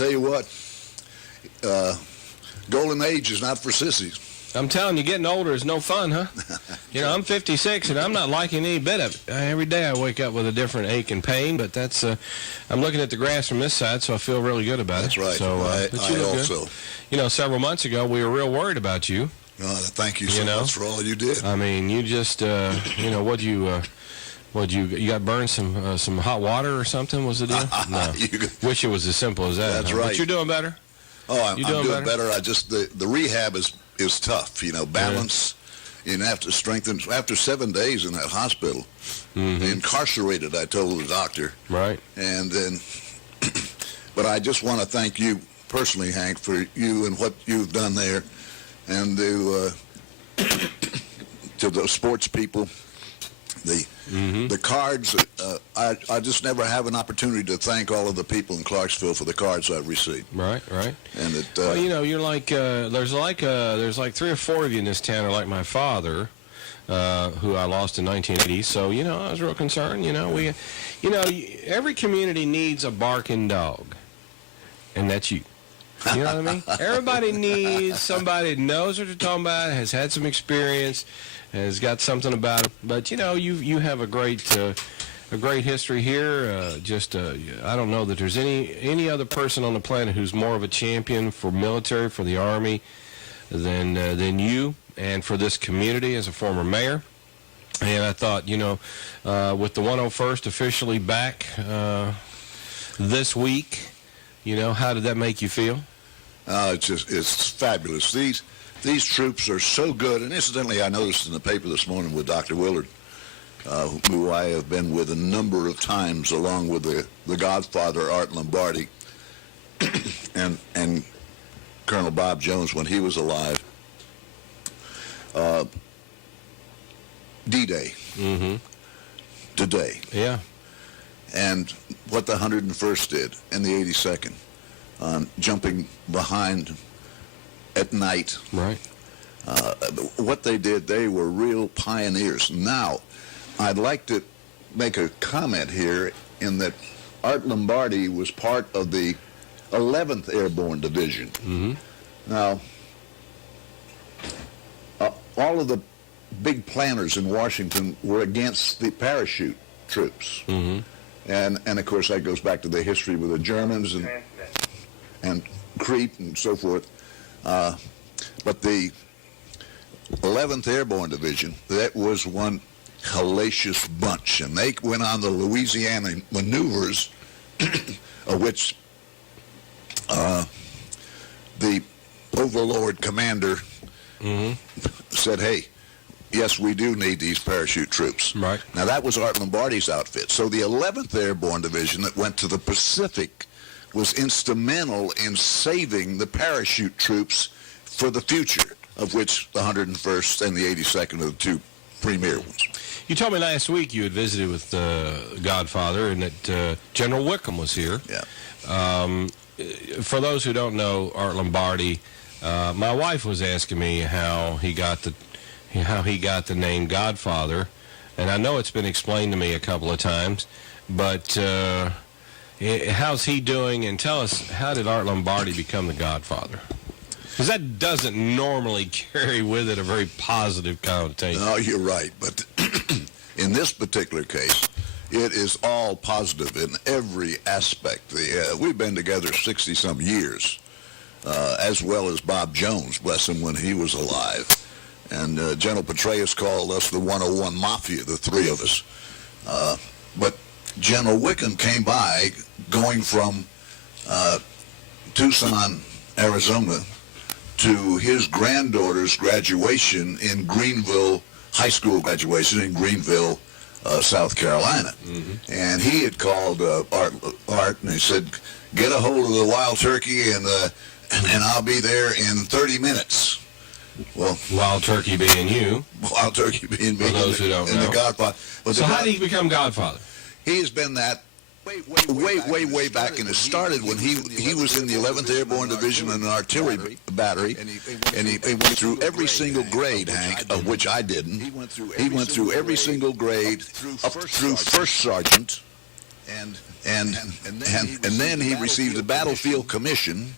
Tell you what, golden age is not for sissies. I'm telling you, getting older is no fun, huh? You know, I'm 56, and I'm not liking any bit of it. Every day I wake up with a different ache and pain, but that's, I'm looking at the grass from this side, so I feel really good about That's it. That's right. So, I also. Good. You know, several months ago, we were real worried about you. Thank you so much for all you did. I mean, you just, you know, you got burned some hot water or something, was the deal? No. Wish it was as simple as that. That's right. But you're doing better? Oh, I'm doing better. I just, the rehab is tough, you know, balance. Yeah. You have to strengthen. After 7 days in that hospital, incarcerated, I told the doctor. Right. And then, but I just want to thank you personally, Hank, for you and what you've done there, and to the sports people, the cards. I just never have an opportunity to thank all of the people in Clarksville for the cards I've received. Right. And it, well, you know, you're like there's like 3 or 4 of you in this town are like my father, who I lost in 1980. So you know, I was real concerned. You know, every community needs a barking dog, and that's you. You know what I mean? Everybody needs somebody that knows what they're talking about, has had some experience, has got something about it. But you know, you have a great history here. I don't know that there's any other person on the planet who's more of a champion for military, for the Army, than you, and for this community as a former mayor. And I thought, you know, with the 101st officially back this week, you know, how did that make you feel? It's fabulous. These troops are so good. And incidentally, I noticed in the paper this morning with Dr. Willard, who I have been with a number of times, along with the Godfather, Art Lombardi, and Colonel Bob Jones when he was alive. D-Day. Today. Yeah. And what the 101st did and the 82nd. Jumping behind at night. Right. What they did, they were real pioneers. Now, I'd like to make a comment here in that Art Lombardi was part of the 11th Airborne Division. Now, all of the big planners in Washington were against the parachute troops. And of course, that goes back to the history with the Germans and Crete and so forth. But the 11th Airborne Division, that was one hellacious bunch, and they went on the Louisiana maneuvers, of which the overlord commander said, hey, yes, we do need these parachute troops. Right. Now, that was Art Lombardi's outfit. So the 11th Airborne Division that went to the Pacific was instrumental in saving the parachute troops for the future, of which the 101st and the 82nd are the two premier ones. You told me last week you had visited with Godfather and that General Wickham was here. Yeah. For those who don't know Art Lombardi, my wife was asking me how he got the name Godfather, and I know it's been explained to me a couple of times, but how's he doing? And tell us, how did Art Lombardi become the Godfather? Because that doesn't normally carry with it a very positive connotation. No, you're right. But in this particular case, it is all positive in every aspect. We've been together 60-some years, as well as Bob Jones, bless him, when he was alive. And General Petraeus called us the 101 Mafia, the three of us. But General Wickham came by going from Tucson, Arizona, to his granddaughter's graduation in Greenville, high school graduation in Greenville, South Carolina. And he had called Art, and he said, get a hold of the wild turkey, and I'll be there in 30 minutes. Well, Wild Turkey being you. Wild Turkey being me. For those who don't know. The Godfather. But so how did he become Godfather? He has been that way back, and it started when he was in the 11th Airborne Division in an artillery battery, and he went through every single grade, Hank, of which I didn't. He went through every single grade up through first sergeant, and then he received the battlefield commission,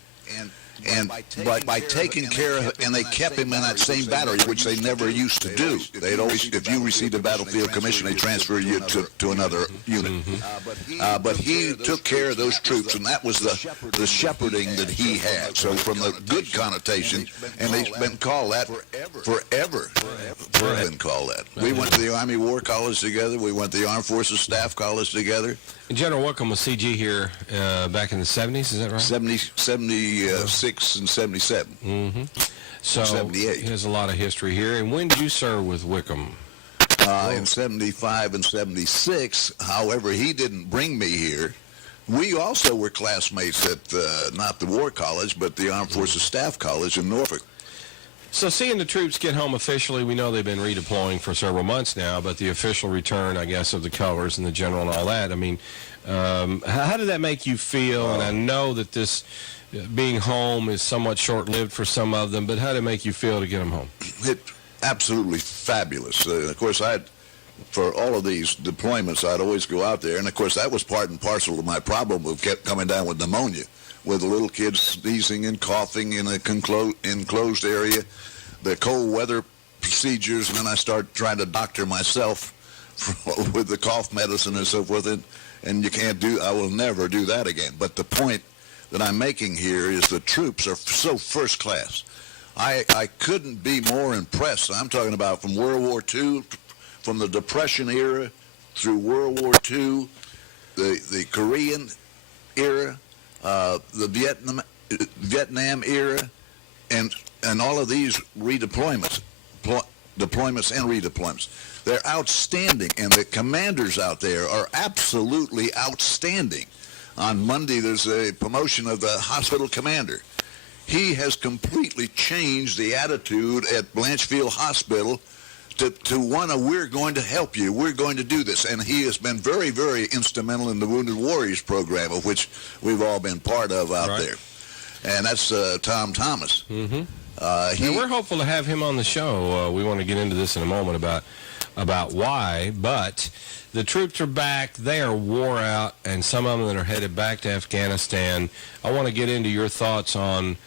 and by taking care of it, and they kept him in that same battery, which they never used to do. They'd always, if you received a battlefield commission, they transfer you to another unit. But he took care of those troops, and that was the shepherding that he had. So from the good connotation, and they've been called that forever. Been called that. We went to the Army War College together. We went to the Armed Forces Staff College together. General Wickham was CG here back in the 70s, is that right? 76 and 77. So 78. He has a lot of history here. And when did you serve with Wickham? In 75 and 76. However, he didn't bring me here. We also were classmates at not the War College, but the Armed Forces Staff College in Norfolk. So seeing the troops get home officially, we know they've been redeploying for several months now, but the official return, I guess, of the colors and the general and all that, I mean, how did that make you feel? And I know that this being home is somewhat short-lived for some of them, but how did it make you feel to get them home? It absolutely fabulous. Of course, for all of these deployments, I'd always go out there, and of course, that was part and parcel of my problem of kept coming down with pneumonia, with the little kids sneezing and coughing in a enclosed area, the cold weather procedures, and then I start trying to doctor myself with the cough medicine and so forth, and I will never do that again. But the point that I'm making here is the troops are so first class. I couldn't be more impressed. I'm talking about from World War II, from the Depression era through World War II, the Korean era, the Vietnam era, and all of these deployments and redeployments. They're outstanding, and the commanders out there are absolutely outstanding. On Monday, there's a promotion of the hospital commander. He has completely changed the attitude at Blanchfield Hospital to one of, we're going to help you, we're going to do this. And he has been very, very instrumental in the Wounded Warriors program, of which we've all been part of out there. And that's Tom Thomas. And we're hopeful to have him on the show. We want to get into this in a moment about why, but the troops are back. They are wore out, and some of them that are headed back to Afghanistan. I want to get into your thoughts on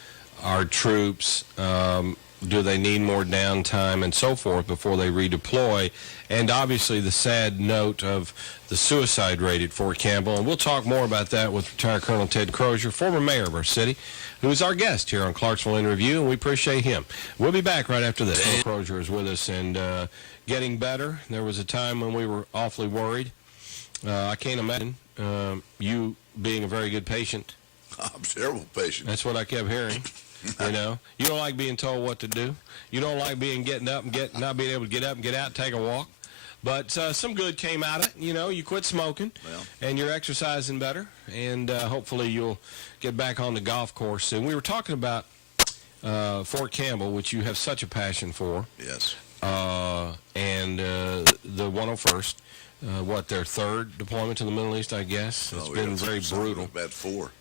our troops. Do they need more downtime and so forth before they redeploy? And obviously the sad note of the suicide rate at Fort Campbell. And we'll talk more about that with retired Colonel Ted Crozier, former mayor of our city, who is our guest here on Clarksville In Review, and we appreciate him. We'll be back right after this. Colonel Crozier is with us and getting better. There was a time when we were awfully worried. I can't imagine you being a very good patient. I'm a terrible patient. That's what I kept hearing. You know, you don't like being told what to do. You don't like getting up and not being able to get up and get out and take a walk. But some good came out of it. You know, you quit smoking, and you're exercising better, and hopefully you'll get back on the golf course soon. We were talking about Fort Campbell, which you have such a passion for. Yes. And the 101st, their third deployment to the Middle East, I guess. It's been very brutal. About 4.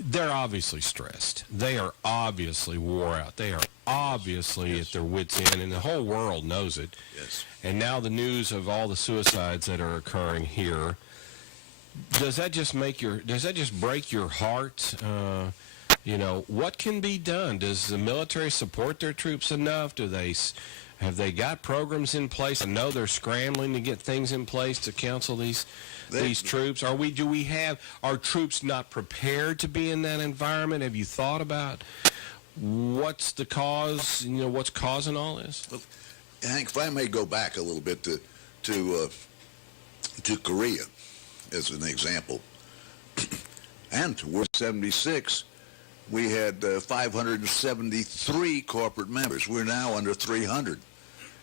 They're obviously stressed. They are obviously wore out. They are obviously at their wits' end, and the whole world knows it. Yes. And now the news of all the suicides that are occurring here, does that just break your heart? You know, what can be done? Does the military support their troops enough? Have they got programs in place? I know they're scrambling to get things in place to counsel these troops. Do we have our troops not prepared to be in that environment? Have you thought about what's the cause? You know, what's causing all this? Well, Hank, if I may go back a little bit to Korea as an example, and to War 76. We had 573 corporate members. We're now under 300.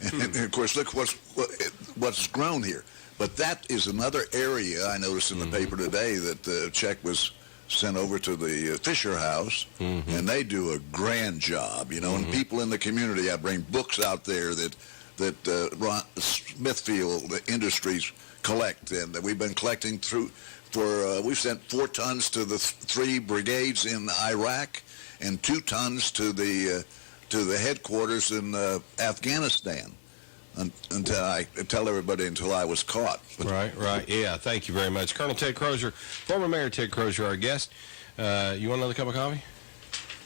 And of course, look what's grown here. But that is another area I noticed in the paper today that the check was sent over to the Fisher House, and they do a grand job, you know. And people in the community, I bring books out there that Smithfield Industries collect, and that we've been collecting we've sent 4 tons to the 3 brigades in Iraq and 2 tons to the headquarters in Afghanistan. until I tell everybody until I was caught. But, Right. Yeah, thank you very much. Colonel Ted Crozier, former Mayor Ted Crozier, our guest. You want another cup of coffee?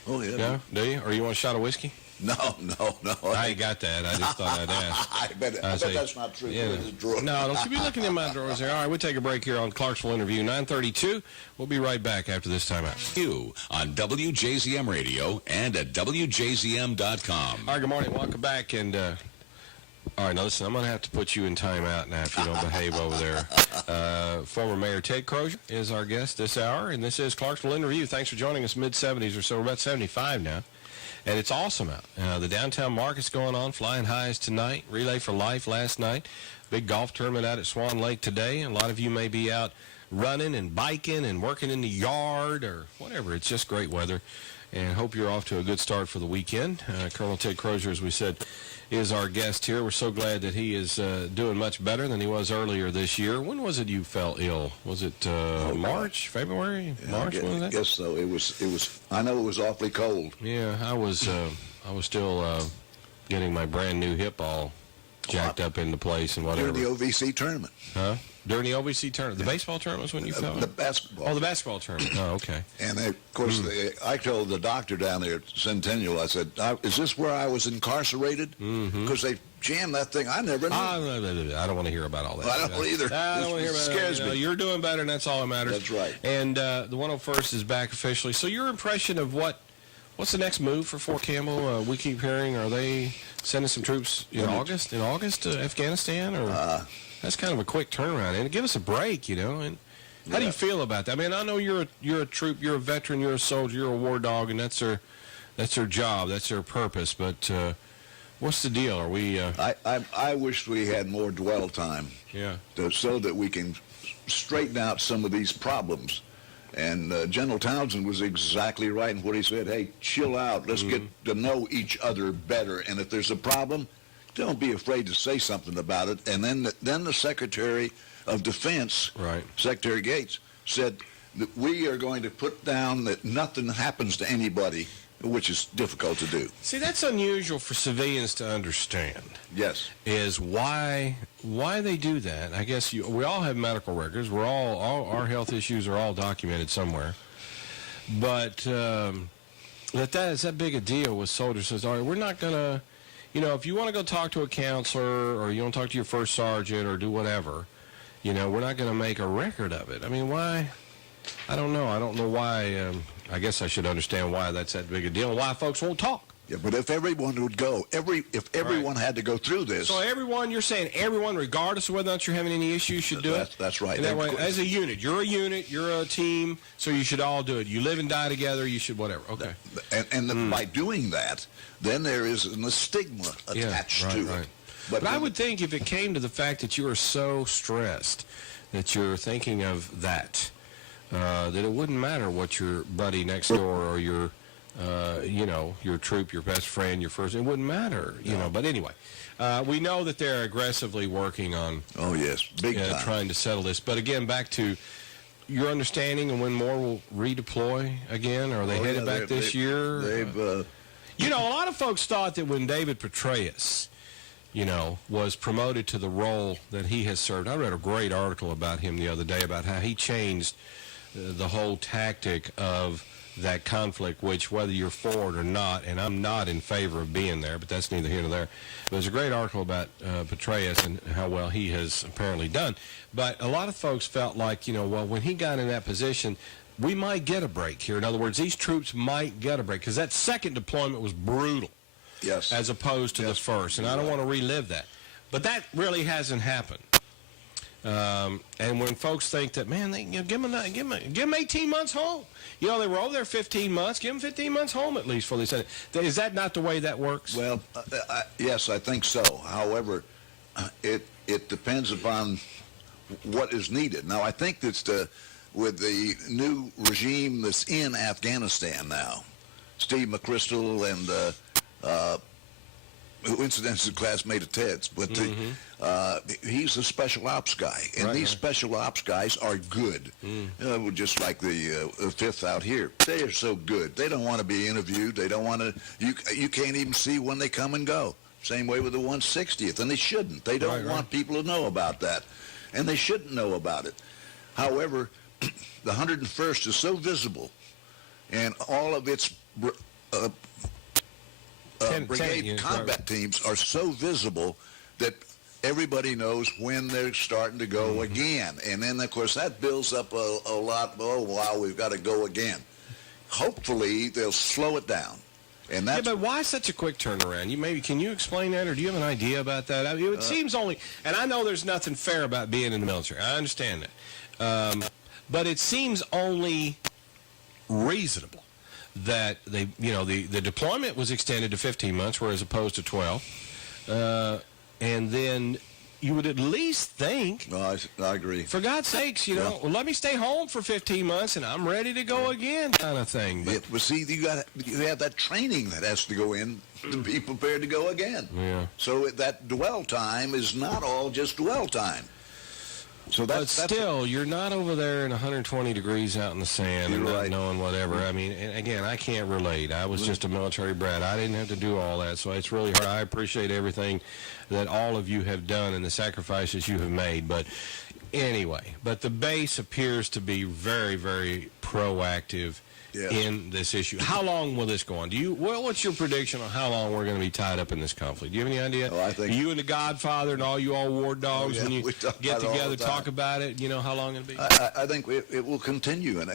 Oh, yeah. No? Do you? Or you want a shot of whiskey? No. I ain't got that. I just thought I'd ask. I bet that's not true. Yeah. There's a drawer. No, don't you be looking in my drawers there. All right, we'll take a break here on Clarksville Interview, 9:32. We'll be right back after this timeout. You on WJZM Radio and at WJZM.com. All right, good morning. Welcome back. And, all right, now listen, I'm going to have to put you in timeout now if you don't behave over there. Former Mayor Ted Crozier is our guest this hour, and this is Clarksville Interview. Thanks for joining us, mid-70s or so. We're about 75 now. And it's awesome out. The downtown market's going on, flying highs tonight, Relay for Life last night, big golf tournament out at Swan Lake today. A lot of you may be out running and biking and working in the yard or whatever. It's just great weather, and hope you're off to a good start for the weekend. Colonel Ted Crozier, as we said, is our guest here. We're so glad that he is doing much better than he was earlier this year. When was it you fell ill? Was it March, February? Yeah, March? When was that? I guess so. It was. I know it was awfully cold. Yeah, I was still getting my brand new hip all jacked up into place and whatever. During the OVC tournament. Huh? During the OVC tournament. The baseball tournament was when you fell? The basketball. Oh, the basketball tournament. Oh, okay. And, of course, I told the doctor down there at Centennial, I said, is this where I was incarcerated? Because they jammed that thing. I never knew. I don't want to hear about all that. I don't either. I don't want to hear about it. Scares me. You're doing better, and that's all that matters. That's right. And the 101st is back officially. So your impression of what's the next move for Fort Campbell? We keep hearing, are they sending some troops in August to Afghanistan? Or that's kind of a quick turnaround. And give us a break, And how do you feel about that? I mean, I know you're a troop, you're a veteran, you're a soldier, you're a war dog, and that's their job, that's their purpose. But what's the deal? Are we? I wish we had more dwell time. Yeah. So that we can straighten out some of these problems. And General Townsend was exactly right in what he said. Hey, chill out. Let's get to know each other better. And if there's a problem, don't be afraid to say something about it. And then the Secretary of Defense, right, Secretary Gates, said that we are going to put down that nothing happens to anybody, which is difficult to do. See, that's unusual for civilians to understand. Yes. Is why they do that. I guess we all have medical records. All our health issues are all documented somewhere. But that big a deal with soldiers says, all right, we're not going to, if you want to go talk to a counselor or you want to talk to your first sergeant or do whatever, we're not going to make a record of it. I mean, why? I don't know. I don't know why. I guess I should understand why that's that big a deal and why folks won't talk. Yeah, but if everyone would go, if everyone had to go through this. So you're saying everyone, regardless of whether or not you're having any issues, should do it? That's right. And that way, as a unit, you're a team, so you should all do it. You live and die together, you should whatever. Okay. And by doing that, then there is a stigma attached to it. But I would think if it came to the fact that you are so stressed that you're thinking of that it wouldn't matter what your buddy next door or your troop, your best friend, your first, it wouldn't matter, know. But anyway, we know that they're aggressively working on. Oh, yes, big time. Trying to settle this. But again, back to your understanding and when more will redeploy again. Are they headed back this year? They've, a lot of folks thought that when David Petraeus, was promoted to the role that he has served. I read a great article about him the other day about how he changed the whole tactic of that conflict, which whether you're for it or not, and I'm not in favor of being there, but that's neither here nor there. There's a great article about Petraeus and how well he has apparently done. But a lot of folks felt like, when he got in that position, we might get a break here. In other words, these troops might get a break because that second deployment was brutal. Yes. As opposed to the first. And I don't want to relive that. But that really hasn't happened. And when folks think that, man, give them 18 months home. They were over there 15 months. Give them 15 months home at least before they said it. Is that not the way that works? Well, yes, I think so. However, it depends upon what is needed. Now, I think that's with the new regime that's in Afghanistan now, Steve McChrystal and who incidentally is a classmate of Ted's, but he's a special ops guy, and these special ops guys are good. Just like the 5th out here, they are so good. They don't want to be interviewed. They don't want to. You can't even see when they come and go. Same way with the 160th, and they shouldn't. They don't want people to know about that, and they shouldn't know about it. However, the 101st is so visible, and all of its brigade combat teams are so visible that everybody knows when they're starting to go again. And then, of course, that builds up a lot. Oh, wow, we've got to go again. Hopefully, they'll slow it down. And that's, but why such a quick turnaround? Can you explain that, or do you have an idea about that? I mean, it seems only, and I know there's nothing fair about being in the military. I understand that. But it seems only reasonable that the deployment was extended to 15 months, whereas opposed to 12. And then you would at least think, no, I agree. For God's sakes, let me stay home for 15 months and I'm ready to go again, kind of thing. But see, you have that training that has to go in to be prepared to go again. Yeah. So that dwell time is not all just dwell time. So but still, you're not over there in 120 degrees out in the sand and not knowing whatever. I mean, and again, I can't relate. I was just a military brat. I didn't have to do all that, so it's really hard. I appreciate everything that all of you have done and the sacrifices you have made. But anyway, the base appears to be very, very proactive in this issue. How long will this go on? What's your prediction on how long we're going to be tied up in this conflict? Do you have any idea? I think you and the Godfather and all you all war dogs, when you get together, talk about it, how long it'll be? I think it will continue, and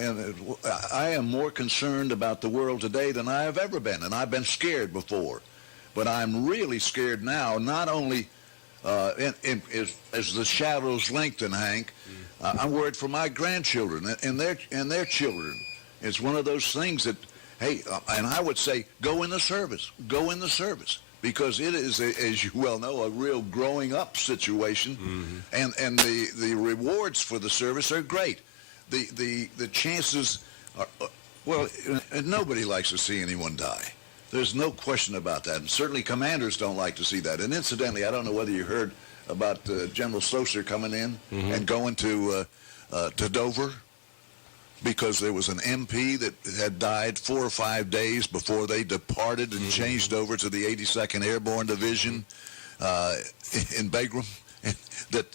I am more concerned about the world today than I have ever been, and I've been scared before. But I'm really scared now, not only as the shadows lengthen, Hank, I'm worried for my grandchildren and their children. It's one of those things that, hey, and I would say, go in the service, because it is, as you well know, a real growing up situation, and the rewards for the service are great. The chances are, well, nobody likes to see anyone die. There's no question about that, and certainly commanders don't like to see that. And incidentally, I don't know whether you heard about General Sloser coming in and going to Dover, because there was an MP that had died 4 or 5 days before they departed and changed over to the 82nd Airborne Division in Bagram, that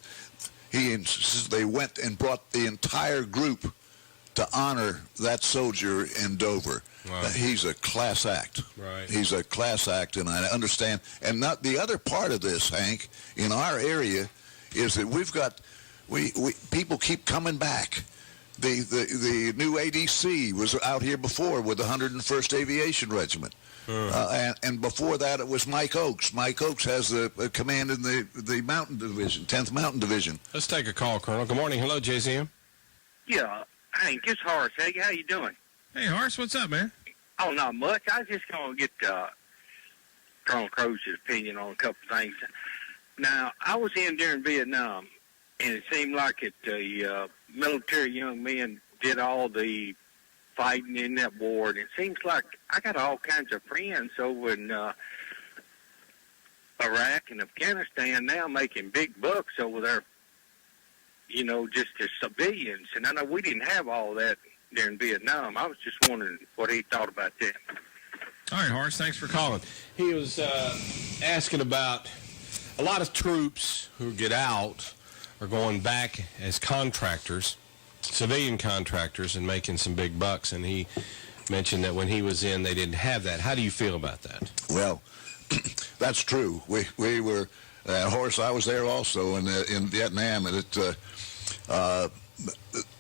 they went and brought the entire group to honor that soldier in Dover. Wow. He's a class act. Right. He's a class act, and I understand. And not the other part of this, Hank, in our area, is that we've got people keep coming back. The new ADC was out here before with the 101st Aviation Regiment. And before that, it was Mike Oakes. Mike Oakes has the command in the Mountain Division, 10th Mountain Division. Let's take a call, Colonel. Good morning. Hello, JZM. Yeah. Hank, it's Horace. Hey, how you doing? Hey, Horace, what's up, man? Oh, not much. I was just going to get Colonel Crozier's opinion on a couple things. Now, I was in during Vietnam, and it seemed like the military young men did all the fighting in that war, and it seems like I got all kinds of friends over in Iraq and Afghanistan now making big bucks over there, just as civilians. And I know we didn't have all that during Vietnam. I was just wondering what he thought about that. All right, Horace, thanks for calling. He was asking about a lot of troops who get out are going back as contractors, civilian contractors, and making some big bucks. And he mentioned that when he was in, they didn't have that. How do you feel about that? Well, that's true. We were, Horace, I was there also in Vietnam, and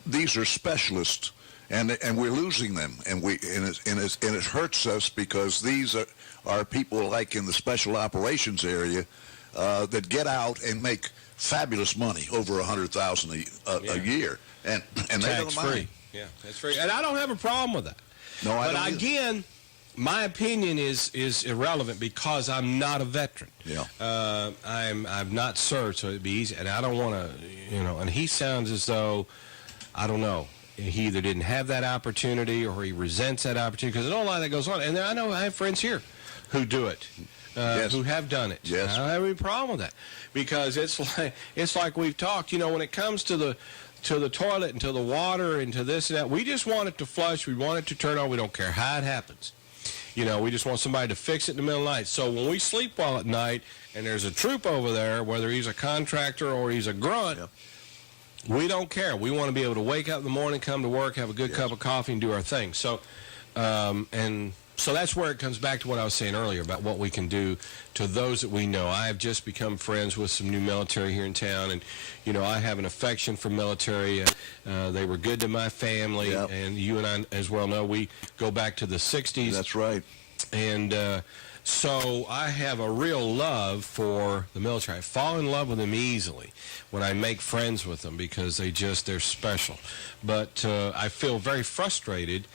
these are specialists, and we're losing them, and it hurts us because these are people like in the special operations area that get out and make fabulous money, over $100,000 a year, and they don't mind. Yeah, that's free, and I don't have a problem with that. No, I don't. But again, my opinion is irrelevant because I'm not a veteran. Yeah. I've not served, so it'd be easy, and I don't want to, And he sounds as though, I don't know, he either didn't have that opportunity or he resents that opportunity, because there's a lot that goes on. And I know I have friends here who do it. Yes. Who have done it. Yes. I don't have any problem with that, because it's like we've talked. When it comes to the toilet and to the water and to this and that, we just want it to flush. We want it to turn on. We don't care how it happens. You know, we just want somebody to fix it in the middle of the night. So when we sleep well at night and there's a troop over there, whether he's a contractor or he's a grunt, we don't care. We want to be able to wake up in the morning, come to work, have a good cup of coffee, and do our thing. So, and so that's where it comes back to what I was saying earlier about what we can do to those that we know. I have just become friends with some new military here in town, and, you know, I have an affection for military. They were good to my family, and you and I, as well know, we go back to the 60s. That's right. And so I have a real love for the military. I fall in love with them easily when I make friends with them because they're special. But I feel very frustrated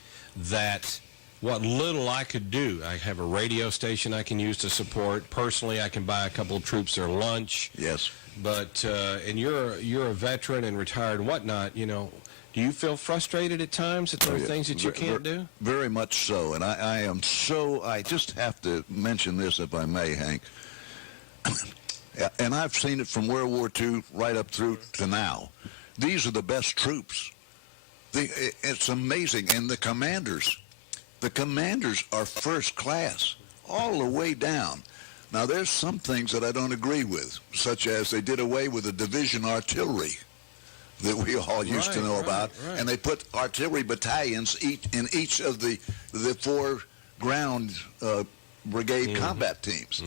that what little I could do. I have a radio station I can use to support. Personally, I can buy a couple of troops their lunch. Yes. But and you're a veteran and retired and whatnot. You know, do you feel frustrated at times at there are things that you can't do? Very much so. And I am so. I just have to mention this, if I may, Hank. And I've seen it from World War II right up through to now. These are the best troops. It's amazing. And the commanders are first class all the way down. Now, there's some things that I don't agree with, such as they did away with the division artillery that we all used to know about, and they put artillery battalions in each of the 4 ground brigade combat teams.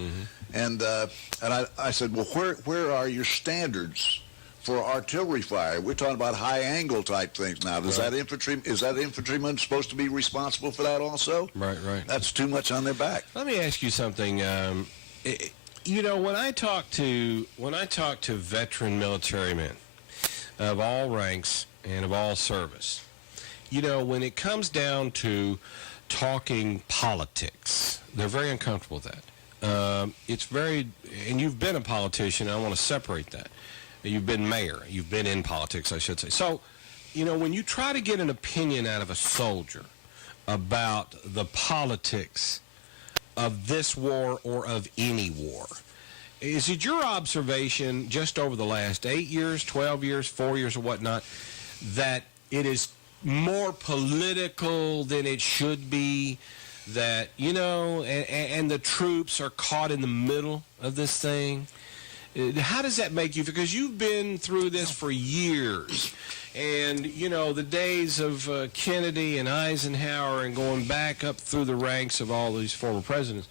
And I said, well, where are your standards for artillery fire? We're talking about high angle type things now. Is that infantryman supposed to be responsible for that also? Right. That's too much on their back. Let me ask you something. You know, when I talk to veteran military men of all ranks and of all service, you know, when it comes down to talking politics, they're very uncomfortable with that. It's very, and you've been a politician, I want to separate that. You've been mayor. You've been in politics, I should say. So, you know, when you try to get an opinion out of a soldier about the politics of this war or of any war, is it your observation just over the last 8 years, 12 years, 4 years or whatnot, that it is more political than it should be, that, you know, and the troops are caught in the middle of this thing? How does that make you? Because you've been through this for years. And, you know, the days of Kennedy and Eisenhower and going back up through the ranks of all these former presidents,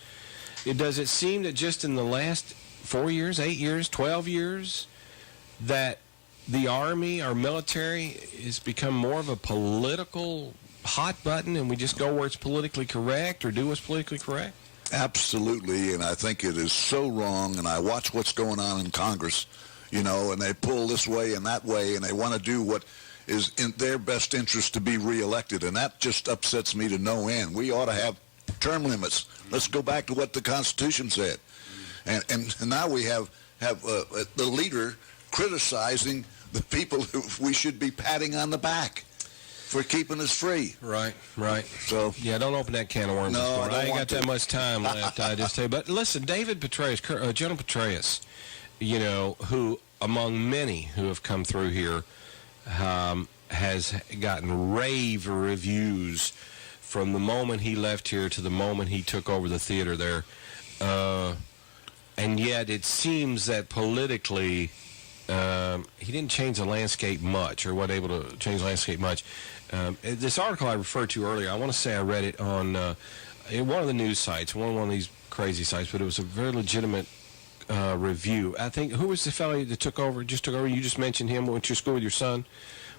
does it seem that just in the last 4 years, 8 years, 12 years, that the Army, our military, has become more of a political hot button and we just go where it's politically correct or do what's politically correct? Absolutely, and I think it is so wrong, and I watch what's going on in Congress, you know, and they pull this way and that way, and they want to do what is in their best interest to be reelected, and that just upsets me to no end. We ought to have term limits. Let's go back to what the Constitution said. And now we have the leader criticizing the people who we should be patting on the back for keeping us free. Right. So yeah, don't open that can of worms. No, I ain't got that much time left. I just tell you. But listen, David Petraeus, General Petraeus, you know, who among many who have come through here, has gotten rave reviews from the moment he left here to the moment he took over the theater there, and yet it seems that politically he didn't change the landscape much, or wasn't able to change the landscape much. This article I referred to earlier, I want to say I read it on in one of the news sites, one of these crazy sites, but it was a very legitimate review. I think, who was the fellow that took over? You just mentioned him. Went to school with your son.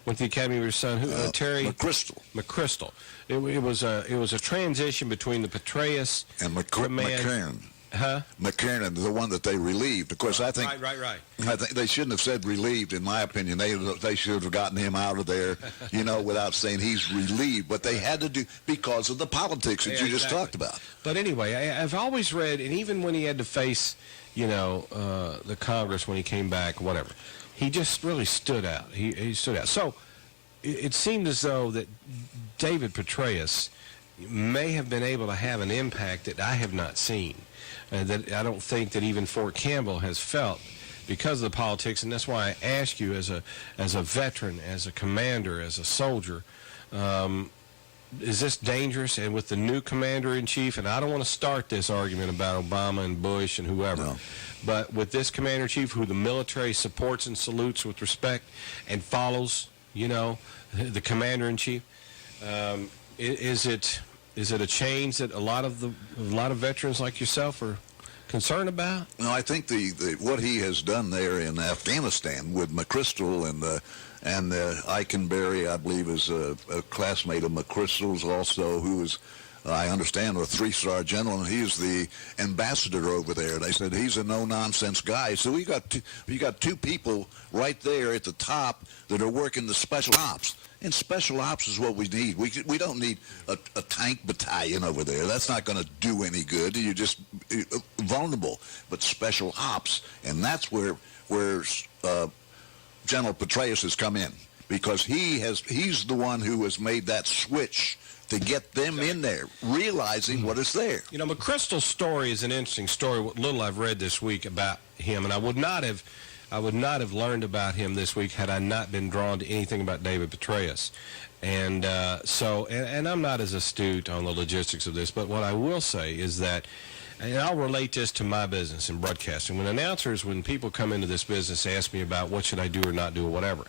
Went to the academy with your son. Terry McChrystal. It was a transition between the Petraeus and McCarran. Huh? McCarran, the one that they relieved. Of course, I think. Right. I think they shouldn't have said relieved. In my opinion, they should have gotten him out of there, you know, without saying he's relieved. But they had to do because of the politics that you just talked about. But anyway, I've always read, and even when he had to face, you know, the Congress when he came back, whatever, he just really stood out. He stood out. So it seemed as though that David Petraeus may have been able to have an impact that I have not seen. That I don't think that even Fort Campbell has felt because of the politics, and that's why I ask you, as a veteran, as a commander, as a soldier, dangerous? And with the new commander-in-chief, and I don't want to start this argument about Obama and Bush and whoever, No. but with this commander-in-chief who the military supports and salutes with respect and follows, the commander-in-chief, is it a change that a lot of veterans like yourself are concerned about? No, I think the what he has done there in Afghanistan with McChrystal and Eikenberry, I believe, is a classmate of McChrystal's also, who is, I understand, a 3-star general, and he is the ambassador over there. They said he's a no-nonsense guy. So we got two people right there at the top that are working the special ops. And special ops is what we need. We don't need a tank battalion over there. That's not going to do any good. You're just vulnerable. But special ops, and that's where General Petraeus has come in, because he's the one who has made that switch to get them in there, realizing what is there. McChrystal's story is an interesting story. What little I've read this week about him, and I would not have learned about him this week had I not been drawn to anything about David Petraeus. And and I'm not as astute on the logistics of this, but what I will say is that, and I'll relate this to my business in broadcasting. When people come into this business, ask me about what should I do or not do or whatever,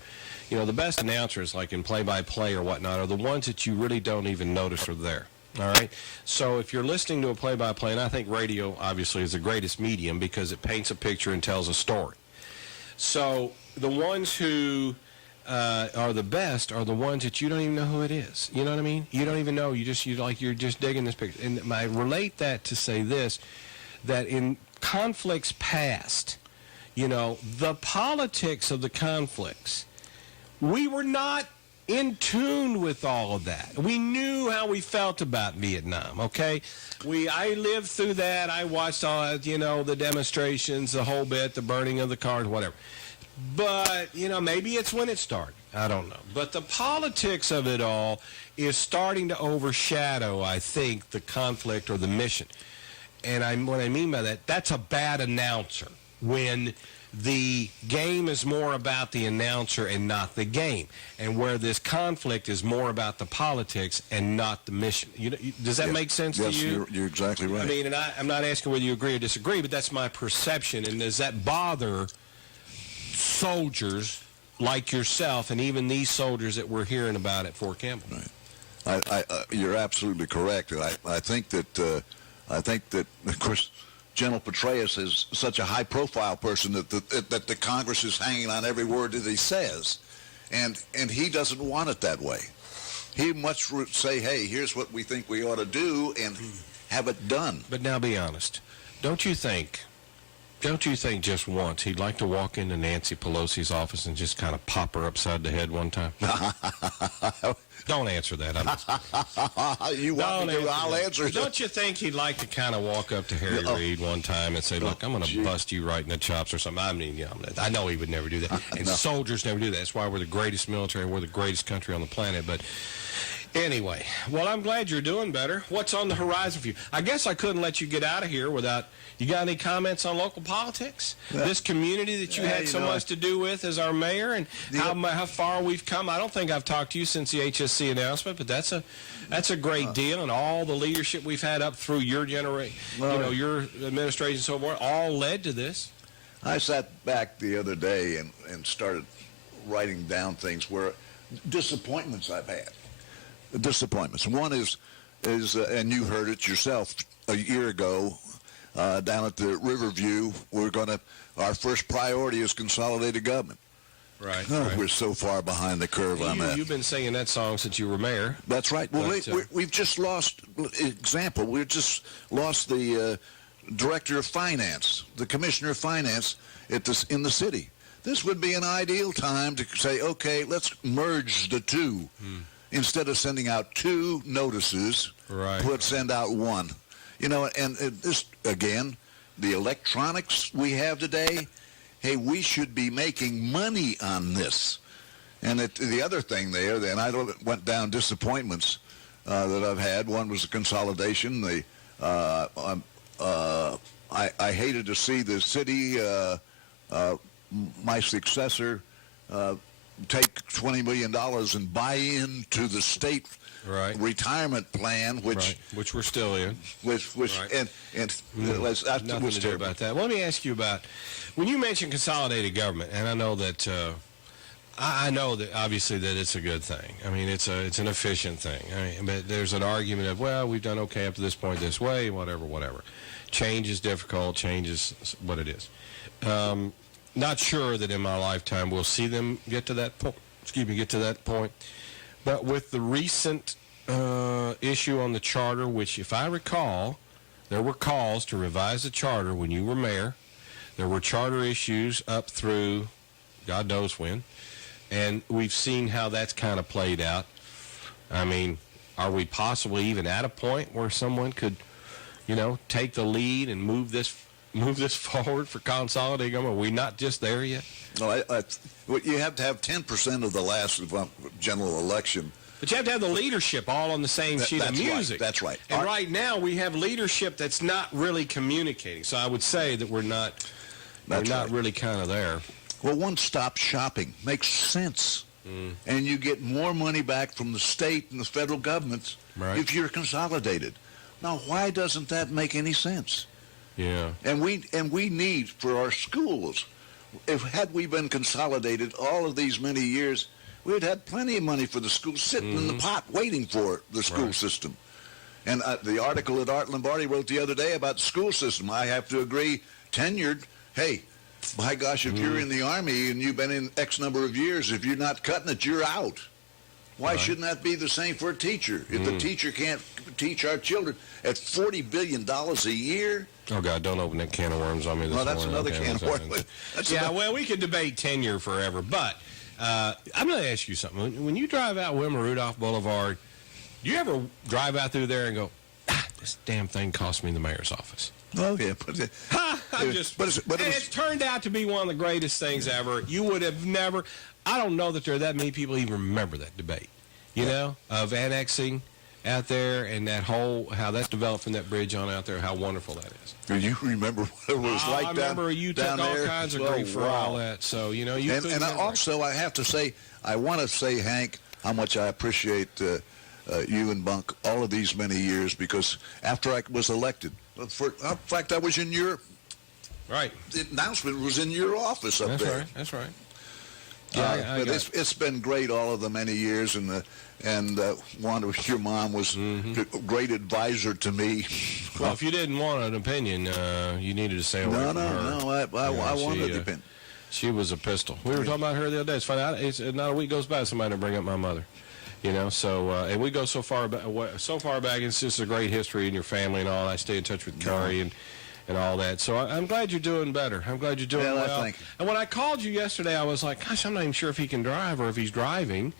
the best announcers, like in play-by-play or whatnot, are the ones that you really don't even notice are there. All right? So if you're listening to a play-by-play, and I think radio, obviously, is the greatest medium because it paints a picture and tells a story. So the ones who are the best are the ones that you don't even know who it is. You know what I mean? You don't even know. You're just digging this picture. And I relate that to say this, that in conflicts past, the politics of the conflicts, we were not in tune with all of that. We knew how we felt about Vietnam, okay? I lived through that. I watched all, the demonstrations, the whole bit, the burning of the cars, whatever. But, maybe it's when it started. I don't know. But the politics of it all is starting to overshadow, I think, the conflict or the mission. And what I mean by that, that's a bad announcer when the game is more about the announcer and not the game, and where this conflict is more about the politics and not the mission. Does that make sense to you? Yes, you're exactly right. I mean, and I'm not asking whether you agree or disagree, but that's my perception. And does that bother soldiers like yourself and even these soldiers that we're hearing about at Fort Campbell? Right. You're absolutely correct. I think that, of course, General Petraeus is such a high-profile person that the Congress is hanging on every word that he says, and he doesn't want it that way. He much would say, "Hey, here's what we think we ought to do," and have it done. But now, be honest. Don't you think just once he'd like to walk into Nancy Pelosi's office and just kind of pop her upside the head one time? Don't answer that. You want me to? I'll answer it. Don't you think he'd like to kind of walk up to Harry Reid one time and say, "Look, I'm going to bust you right in the chops" or something? I mean, I know he would never do that. And soldiers never do that. That's why we're the greatest military. We're the greatest country on the planet. But anyway, well, I'm glad you're doing better. What's on the horizon for you? I guess I couldn't let you get out of here without... You got any comments on local politics? This community that you had so much to do with as our mayor, and how far we've come. I don't think I've talked to you since the HSC announcement, but that's a great deal, and all the leadership we've had up through your generation, your administration and so forth, all led to this. I sat back the other day and started writing down things where disappointments I've had. Disappointments. One is and you heard it yourself a year ago. Down at the Riverview, our first priority is consolidated government. Right. We're so far behind the curve on that. You've been singing that song since you were mayor. That's right. Well, we've just lost, we've just lost the director of finance, the commissioner of finance in the city. This would be an ideal time to say, okay, let's merge the two. Instead of sending out 2 notices, send out 1. And this, again, the electronics we have today, hey, we should be making money on this. And the other thing there, and I went down disappointments that I've had. One was the consolidation. I hated to see the city, my successor, take $20 million and buy into the state retirement plan, which we're still in. Which right. Nothing to do about that. Well, let me ask you about, when you mention consolidated government, and I know that I know that obviously that it's a good thing. I mean, it's an efficient thing. I mean, but there's an argument of, well, we've done okay up to this point this way, whatever. Change is difficult. Change is what it is. Not sure that in my lifetime we'll see them get to that point. Get to that point. But with the recent issue on the charter, which, if I recall, there were calls to revise the charter when you were mayor. There were charter issues up through God knows when. And we've seen how that's kind of played out. I mean, are we possibly even at a point where someone could, take the lead and move this forward for consolidating them? Are we not just there yet? No, you have to have 10% of the last general election. But you have to have the leadership all on the same sheet of music. Right, that's right. And right now we have leadership that's not really communicating. So I would say that we're not really kind of there. Well, one-stop shopping makes sense. And you get more money back from the state and the federal governments if you're consolidated. Now, why doesn't that make any sense? Yeah. And we need for our schools, had we been consolidated all of these many years, we'd had plenty of money for the schools sitting in the pot waiting for the school system. And the article that Art Lombardi wrote the other day about the school system, I have to agree, tenured, hey, my gosh, if you're in the Army and you've been in X number of years, if you're not cutting it, you're out. Why shouldn't that be the same for a teacher? If the teacher can't teach our children at $40 billion a year? Oh, God, don't open that can of worms on me this morning. Well, that's another can of worms. Well, we could debate tenure forever, but I'm going to ask you something. When you drive out Wilma Rudolph Boulevard, do you ever drive out through there and go, this damn thing cost me the mayor's office? Oh, yeah. It's turned out to be one of the greatest things ever. You would have never, I don't know that there are that many people even remember that debate, of annexing out there and that whole, how that's developed from that bridge on out there, how wonderful that is. Do you remember what it was like down there? I remember you took all kinds of grief for all that. So, you also, I have to say, I want to say, Hank, how much I appreciate you and Bunk all of these many years, because after I was elected, in fact, I was in your... Right. The announcement was in your office up there. That's right. Yeah, but it's been great all of the many years, and Wanda, your mom was a great advisor to me. Well, if you didn't want an opinion, you needed to stay away from her. No, I wanted the opinion. She was a pistol. We were talking about her the other day. It's funny. It's not a week goes by somebody to bring up my mother. So and we go so far back. It's just a great history in your family and all. I stay in touch with Curry and all that. So I'm glad you're doing better. I'm glad you're doing well. Thank you. And when I called you yesterday, I was like, gosh, I'm not even sure if he can drive or if he's driving,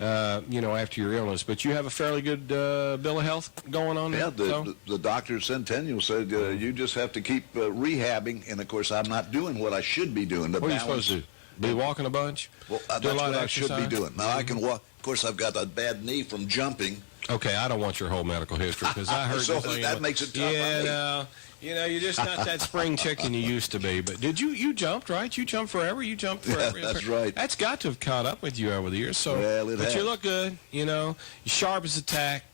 after your illness. But you have a fairly good bill of health going on now? Yeah, the doctor at Centennial said you just have to keep rehabbing. And, of course, I'm not doing what I should be doing. What are you supposed to do? Be walking a bunch? Well, that's what I should be doing. Now, I can walk. Of course, I've got a bad knee from jumping. Okay, I don't want your whole medical history because I heard so that makes it tough. Yeah, you're just not that spring chicken you used to be. But did you jumped, right? You jumped forever. You jumped forever. Yeah, that's right. That's got to have caught up with you over the years. So, but you look good. You're sharp as a tack,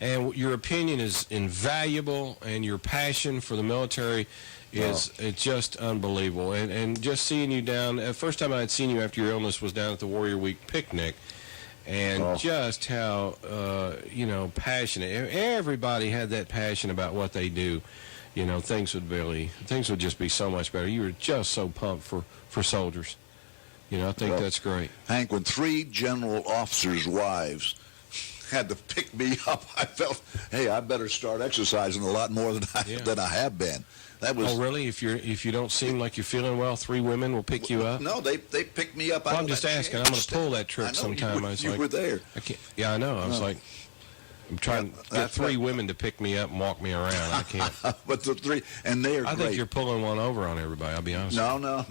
and your opinion is invaluable, and your passion for the military is it's just unbelievable. And just seeing you down, the first time I had seen you after your illness was down at the Warrior Week picnic. And just how, passionate. Everybody had that passion about what they do. Things would just be so much better. You were just so pumped for soldiers. I think that's great. Hank, when 3 general officers' wives had to pick me up, I felt, hey, I better start exercising a lot more than I have been. That was, really? If you don't seem like you're feeling well, 3 women will pick you up? No, they picked me up. Well, I'm just asking. I'm going to pull that trick sometime. You were there. I can't. Yeah, I know. I was like, I'm trying to get 3 women to pick me up and walk me around. I can't. But the 3, and they're great. I think you're pulling one over on everybody. I'll be honest. No.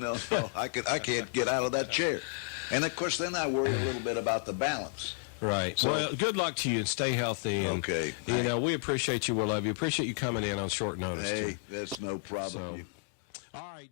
I can't get out of that chair. And of course, then I worry a little bit about the balance. Right. So, well, good luck to you and stay healthy. And, okay. We appreciate you. We love you. Appreciate you coming in on short notice. Hey, that's no problem. All right.